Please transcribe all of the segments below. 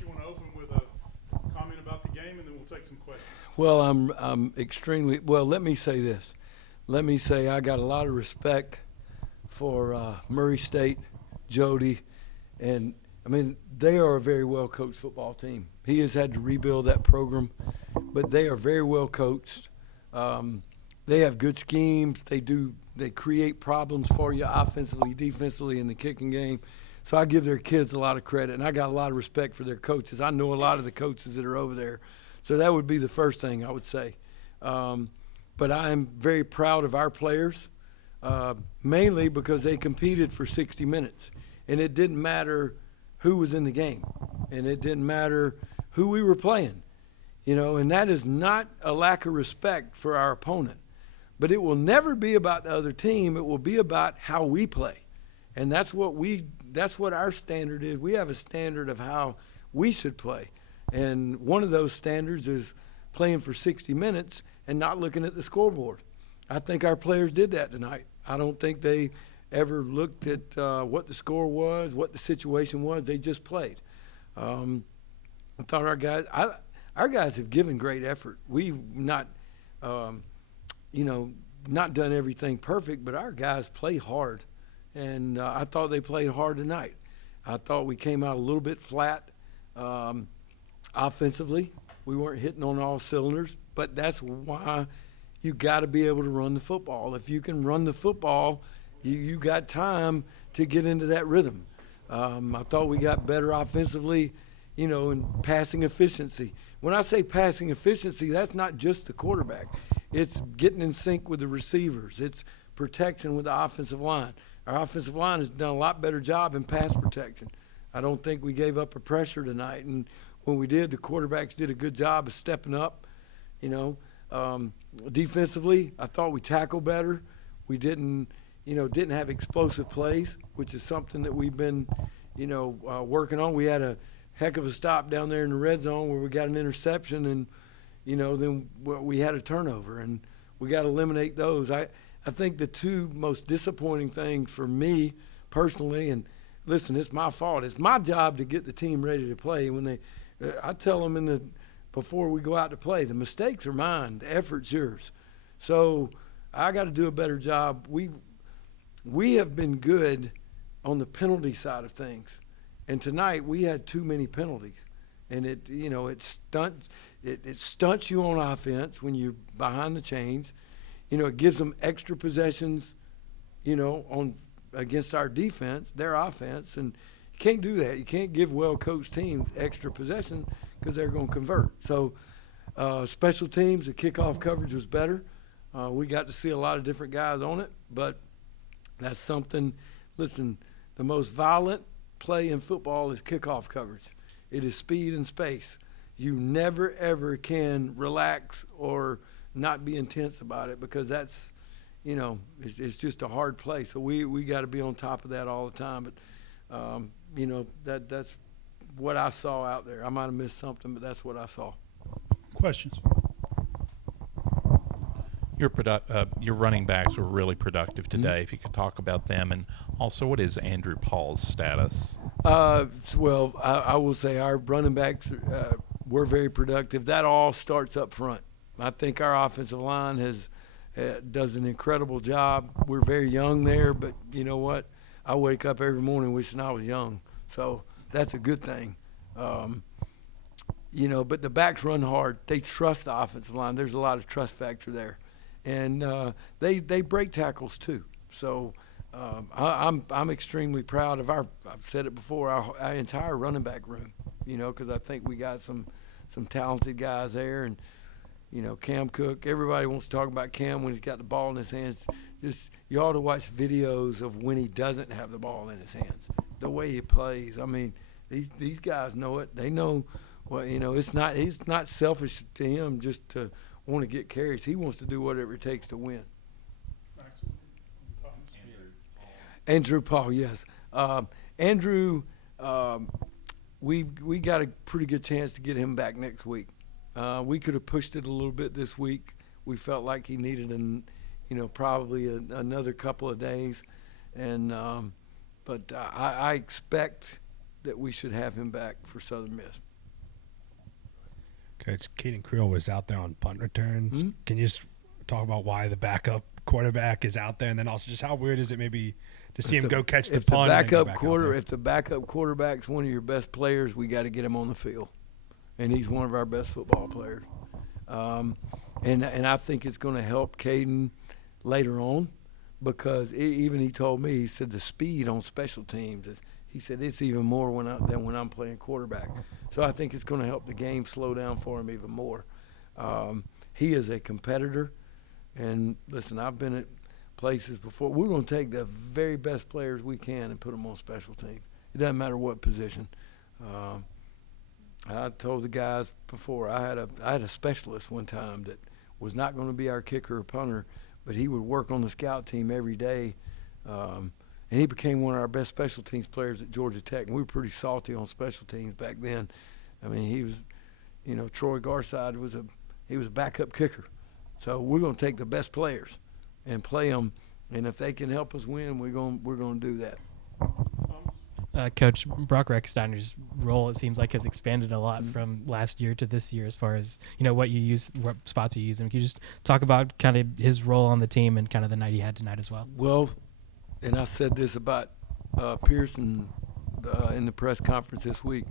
Coach, you want to open with a comment about the game, and then we'll take some questions. Well, I'm extremely well. Let me say this. Let me say I got a lot of respect for Murray State, Jody, and I mean they are a very well coached football team. He has had to rebuild that program, but they are very well coached. They have good schemes. They create problems for you offensively, defensively in the kicking game. So I give their kids a lot of credit, and I got a lot of respect for their coaches. I know a lot of the coaches that are over there. So that would be the first thing I would say. But I am very proud of our players, mainly because they competed for 60 minutes. And it didn't matter who was in the game, and it didn't matter who we were playing. And that is not a lack of respect for our opponent. But it will never be about the other team. It will be about how we play. And that's what our standard is. We have a standard of how we should play. And one of those standards is playing for 60 minutes and not looking at the scoreboard. I think our players did that tonight. I don't think they ever looked at what the score was, what the situation was. They just played. I thought our guys have given great effort. We've not not done everything perfect, but our guys play hard. And I thought they played hard tonight. I thought we came out a little bit flat offensively. We weren't hitting on all cylinders, but that's why you got to be able to run the football. If you can run the football, you got time to get into that rhythm. I thought we got better offensively, in passing efficiency. When I say passing efficiency, that's not just the quarterback. It's getting in sync with the receivers. It's protection with the offensive line. Our offensive line has done a lot better job in pass protection. I don't think we gave up a pressure tonight. And when we did, the quarterbacks did a good job of stepping up. Defensively, I thought we tackled better. We didn't have explosive plays, which is something that we've been, working on. We had a heck of a stop down there in the red zone where we got an interception, and then we had a turnover, and we got to eliminate those. I think the two most disappointing things for me personally, and listen, it's my fault. It's my job to get the team ready to play. When I tell them before we go out to play, the mistakes are mine, the effort's yours. So I got to do a better job. We have been good on the penalty side of things, and tonight we had too many penalties, and it stunts you on offense when you're behind the chains. It gives them extra possessions, against our defense, their offense. And you can't do that. You can't give well-coached teams extra possession because they're going to convert. So special teams, the kickoff coverage was better. We got to see a lot of different guys on it. But that's something, listen, the most violent play in football is kickoff coverage. It is speed and space. You never, ever can relax or not be intense about it because that's, it's just a hard play. So we got to be on top of that all the time. But, that's what I saw out there. I might have missed something, but that's what I saw. Questions? Your running backs were really productive today. Mm-hmm. If you could talk about them, and also what is Andrew Paul's status? Well, I will say our running backs were very productive. That all starts up front. I think our offensive line does an incredible job. We're very young there, but you know what? I wake up every morning wishing I was young. So that's a good thing. But the backs run hard. They trust the offensive line. There's a lot of trust factor there. And they break tackles too. So I'm extremely proud of I've said it before, our entire running back room, because I think we got some talented guys there. And Cam Cook, everybody wants to talk about Cam when he's got the ball in his hands. Just you ought to watch videos of when he doesn't have the ball in his hands, the way he plays. I mean, these guys know it. They know it's not selfish to him just to want to get carries. He wants to do whatever it takes to win. Andrew Paul, yes. Andrew, we got a pretty good chance to get him back next week. We could have pushed it a little bit this week. We felt like he needed probably another couple of days, but I expect that we should have him back for Southern Miss. Coach, Caden Creel was out there on punt returns. Hmm? Can you just talk about why the backup quarterback is out there, and then also just how weird is it maybe to see him go catch the punt? If the backup quarterback's one of your best players, we got to get him on the field, and he's one of our best football players. And I think it's going to help Caden later on, because even he told me, he said the speed on special teams he said it's even more than when I'm playing quarterback. So I think it's going to help the game slow down for him even more. He is a competitor, and listen, I've been at places before. We're going to take the very best players we can and put them on special teams. It doesn't matter what position. I told the guys before, I had a specialist one time that was not going to be our kicker or punter, but he would work on the scout team every day. And he became one of our best special teams players at Georgia Tech. And we were pretty salty on special teams back then. I mean, he was, Troy Garside was a backup kicker. So we're going to take the best players and play them. And if they can help us win, we're going to do that. Coach, Brock Rechsteiner's role, it seems like, has expanded a lot from last year to this year as far as, what spots you use him. Can you just talk about kind of his role on the team and kind of the night he had tonight as well? Well, and I said this about Pearson in the press conference this week.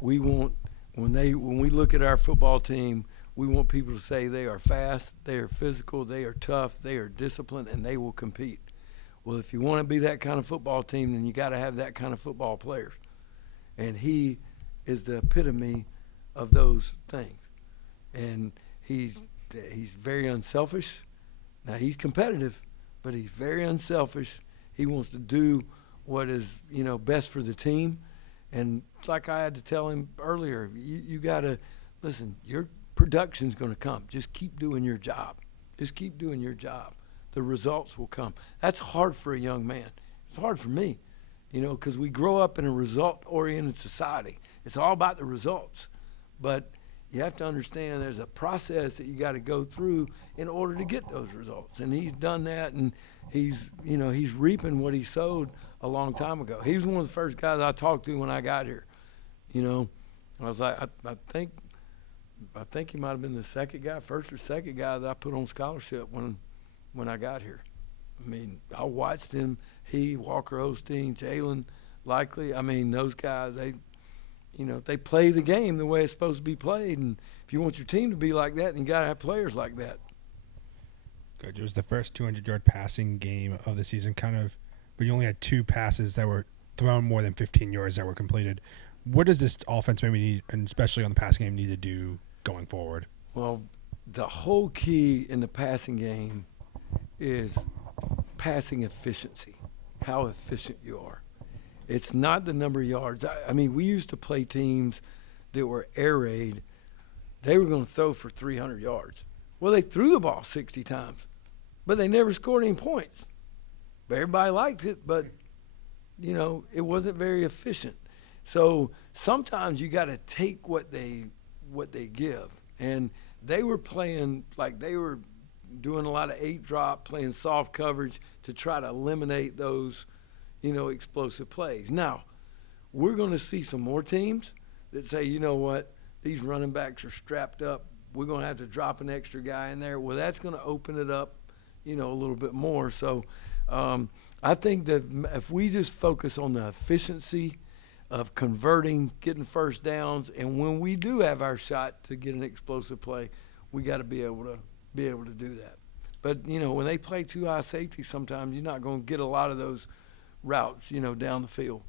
We want, when we look at our football team, we want people to say they are fast, they are physical, they are tough, they are disciplined, and they will compete. Well, if you want to be that kind of football team, then you got to have that kind of football players. And he is the epitome of those things. And he's very unselfish. Now, he's competitive, but he's very unselfish. He wants to do what is, best for the team. And like I had to tell him earlier, you got to, listen, your production's going to come. Just keep doing your job. Just keep doing your job. The results will come. That's hard for a young man. It's hard for me, because we grow up in a result-oriented society. It's all about the results. But you have to understand there's a process that you got to go through in order to get those results. And he's done that, and he's reaping what he sowed a long time ago. He was one of the first guys I talked to when I got here. I was like, I think he might have been the first or second guy that I put on scholarship when I got here. I mean, I watched him, Walker Osteen, Jalen Likely. I mean, those guys, they play the game the way it's supposed to be played. And if you want your team to be like that, then you got to have players like that. Good. It was the first 200-yard passing game of the season, but you only had 2 passes that were thrown more than 15 yards that were completed. What does this offense maybe need, and especially on the passing game, need to do going forward? Well, the whole key in the passing game is passing efficiency, how efficient you are. It's not the number of yards. I mean, we used to play teams that were air raid. They were going to throw for 300 yards. Well, they threw the ball 60 times, but they never scored any points. Everybody liked it, but, it wasn't very efficient. So sometimes you got to take what they give. And they were playing like they were doing a lot of 8-drop, playing soft coverage to try to eliminate those, explosive plays. Now, we're going to see some more teams that say, you know what, these running backs are strapped up. We're going to have to drop an extra guy in there. Well, that's going to open it up, a little bit more. So I think that if we just focus on the efficiency of converting, getting first downs, and when we do have our shot to get an explosive play, we got to be able to do that. But, when they play too high safety, sometimes you're not going to get a lot of those routes, down the field.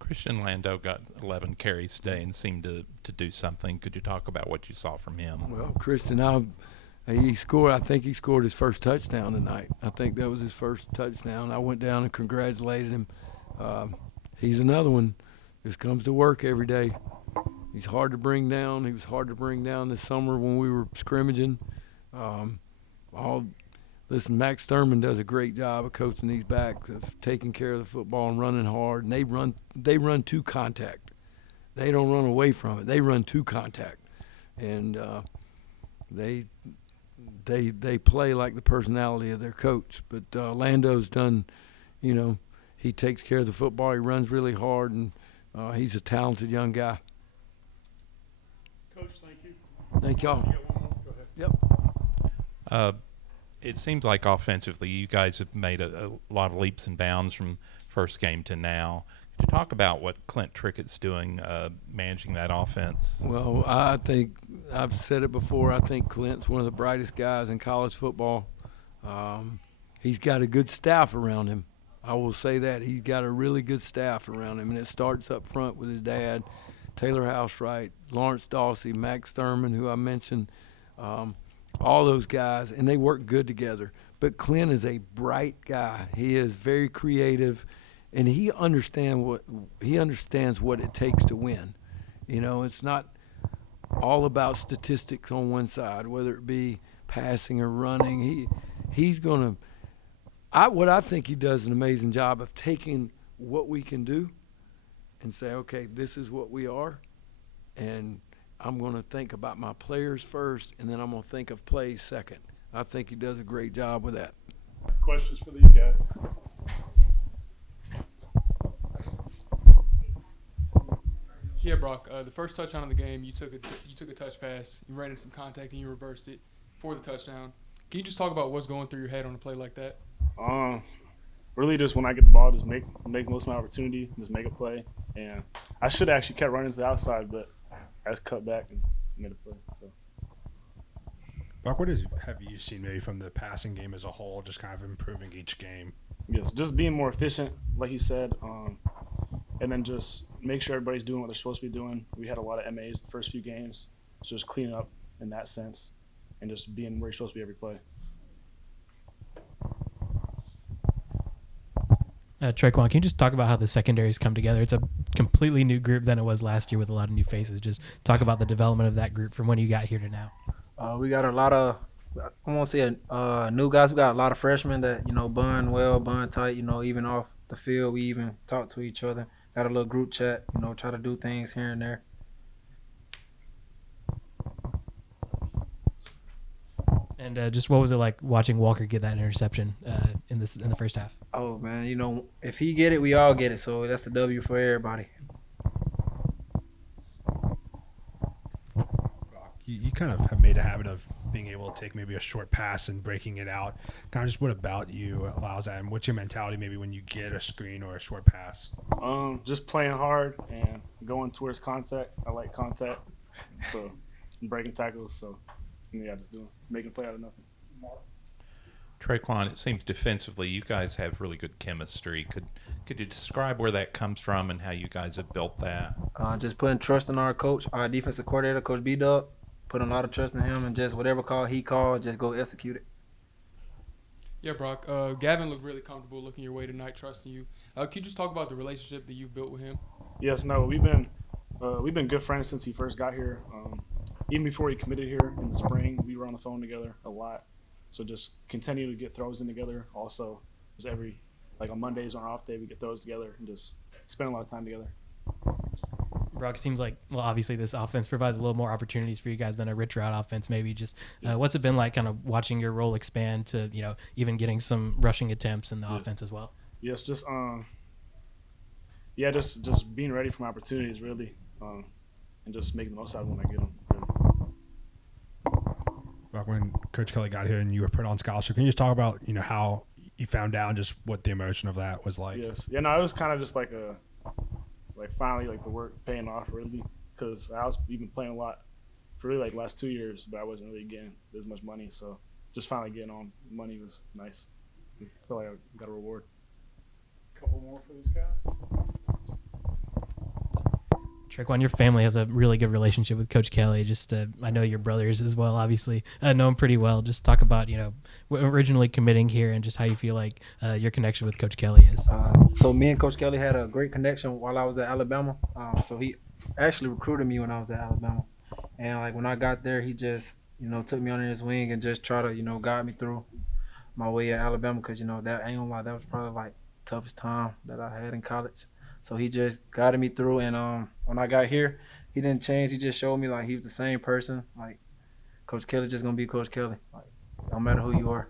Christian Lando got 11 carries today and seemed to do something. Could you talk about what you saw from him? Well, Christian, I think he scored his first touchdown tonight. I think that was his first touchdown. I went down and congratulated him. He's another one. Just comes to work every day. He's hard to bring down. He was hard to bring down this summer when we were scrimmaging. Listen, Max Thurman does a great job of coaching these backs, of taking care of the football and running hard. And they run to contact. They don't run away from it. They run to contact, and they play like the personality of their coach. But Lando's done, he takes care of the football. He runs really hard, and He's a talented young guy. Coach, thank you. Thank y'all. You got one more? Go ahead. It seems like offensively you guys have made a lot of leaps and bounds from first game to now. Could you talk about what Clint Trickett's doing managing that offense? Well, I think I've said it before. I think Clint's one of the brightest guys in college football. He's got a good staff around him. I will say that. He's got a really good staff around him, and it starts up front with his dad, Taylor Housewright, Lawrence Dawsey, Max Thurman, who I mentioned, all those guys, and they work good together. But Clint is a bright guy. He is very creative, and he understands what it takes to win. You know, it's not all about statistics on one side, whether it be passing or running. He's going to what I think he does an amazing job of taking what we can do and say, okay, this is what we are, and I'm going to think about my players first, and then I'm going to think of plays second. I think he does a great job with that. Questions for these guys? Yeah, Brock. The first touchdown of the game, you took a touch pass, you ran into some contact, and you reversed it for the touchdown. Can you just talk about what's going through your head on a play like that? Really just when I get the ball, just make most of my opportunity, just make a play. And I should have actually kept running to the outside, but I just cut back and made a play. So. Buck, have you seen maybe from the passing game as a whole, just kind of improving each game? Yes, just being more efficient, like you said, and then just make sure everybody's doing what they're supposed to be doing. We had a lot of MAs the first few games, so just clean up in that sense and just being where you're supposed to be every play. Tre'quon, can you just talk about how the secondaries come together? It's a completely new group than it was last year with a lot of new faces. Just talk about the development of that group from when you got here to now. We got a lot of, I won't say new guys. We got a lot of freshmen that, bond well, bond tight, even off the field. We even talk to each other. Got a little group chat, try to do things here and there. And just what was it like watching Walker get that interception in the first half? Oh, man, if he get it, we all get it. So that's a W for everybody. You kind of have made a habit of being able to take maybe a short pass and breaking it out. Kind of just what about you allows that? And what's your mentality maybe when you get a screen or a short pass? Just playing hard and going towards contact. I like contact, so breaking tackles. So yeah, just making a play out of nothing. Tre'quon, it seems defensively you guys have really good chemistry. Could you describe where that comes from and how you guys have built that? Just putting trust in our coach, our defensive coordinator, Coach B-Dub. Putting a lot of trust in him, and just whatever call he called, just go execute it. Yeah, Brock. Gavin looked really comfortable looking your way tonight, trusting you. Can you just talk about the relationship that you've built with him? Yes, no, we've been good friends since he first got here. Even before he committed here in the spring, we were on the phone together a lot. So just continue to get throws in together. Also, just on Mondays on our off day, we get throws together and just spend a lot of time together. Brock, it seems like, well, obviously this offense provides a little more opportunities for you guys than a rich route offense maybe. Just what's it been like kind of watching your role expand to, even getting some rushing attempts in the offense as well? Yes, just being ready for my opportunities, really, and just making the most out of them when I get them, really. Buck, when Coach Kelly got here and you were put on scholarship, can you just talk about, how you found out and just what the emotion of that was like? Yes. Yeah, no, it was kind of just finally the work paying off, really, because I was even playing a lot for really the last 2 years, but I wasn't really getting as much money. So just finally getting on money was nice. I feel like I got a reward. Couple more for these guys. Tre'quon, your family has a really good relationship with Coach Kelly. Just I know your brothers as well, obviously. I know him pretty well. Just talk about, originally committing here and just how you feel like your connection with Coach Kelly is. So me and Coach Kelly had a great connection while I was at Alabama. So he actually recruited me when I was at Alabama. And, when I got there, he just, took me under his wing and just tried to, guide me through my way at Alabama because, that ain't gonna lie, that was probably, toughest time that I had in college. So he just guided me through, and when I got here, he didn't change. He just showed me he was the same person. Coach Kelly just gonna be Coach Kelly. No matter who you are.